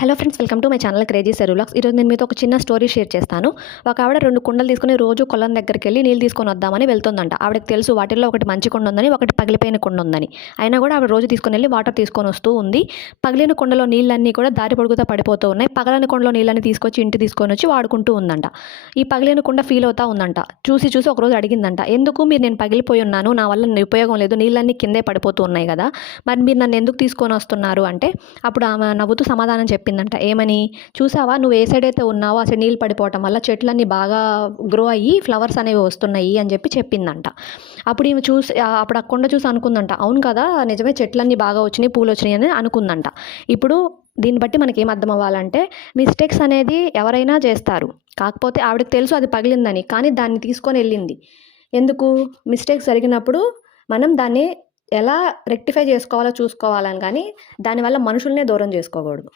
Hello friends, welcome to my channel crazy sir vlogs. ఈరోజు నేను మీతో ఒక చిన్న స్టోరీ షేర్ చేస్తాను. ఒక ఆవిడ 2 కుండలు తీసుకుని రోజు కొలం దగ్గరికి వెళ్ళి నీళ్ళు తీసుకొని వద్దామని వెళ్తుందంట. ఆవిడకి తెలుసు వాటిల్లో ఒకటి మంచి కుండ ఉందని, ఒకటి పగిలిపోయిన కుండ ఉందని. అయినా కూడా ఆవిడ రోజు తీసుకొని వెళ్ళి వాటర్ తీసుకొని వస్తూ ఉంది. పగిలిన కుండలో నీళ్ళన్నీ కూడా దారి పొడుగుతా పడిపోతూ ఉన్నాయి. పగలని కుండలో నీళ్ళని తీసుకొచ్చి ఇంటికి తీసుకొని వచ్చి వాడుకుంటూ ఉందంట. ఈ పగిలిన కుండ ఫీల్ అవుతా ఉందంట. చూసి ఒకరోజు అడిగిందంట, ఎందుకు మీరు నేను పగిలిపోయి ఉన్నాను, నా వల్ల ఉపయోగం లేదు, నీళ్ళన్నీ కిందే పడిపోతూ ఉన్నాయి కదా, మరి మీరు నన్ను ఎందుకు తీసుకొని వస్తున్నారు అంటే, అప్పుడు ఆమె నవ్వుతూ సమాధానం చెప్పిందంట. ఏమని? చూసావా, నువ్వు ఏ సైడ్ అయితే ఉన్నావో అసలు నీళ్ళు పడిపోవటం వల్ల చెట్లన్నీ బాగా గ్రో అయ్యి ఫ్లవర్స్ అనేవి వస్తున్నాయి అని చెప్పిందంట. అప్పుడు ఈమె అప్పుడు ఆ కొండ చూసి అనుకుందంట, అవును కదా, నిజమే, చెట్లన్నీ బాగా వచ్చినాయి, పూలు వచ్చినాయి అని అనుకుందంట. ఇప్పుడు దీన్ని బట్టి మనకి ఏం అర్థం అవ్వాలంటే, మిస్టేక్స్ అనేది ఎవరైనా చేస్తారు. కాకపోతే ఆవిడకి తెలుసు అది పగిలిందని, కానీ దాన్ని తీసుకొని వెళ్ళింది. ఎందుకు? మిస్టేక్స్ జరిగినప్పుడు మనం దాన్ని ఎలా రెక్టిఫై చేసుకోవాలో చూసుకోవాలని, కానీ దానివల్ల మనుషుల్నే దూరం చేసుకోకూడదు.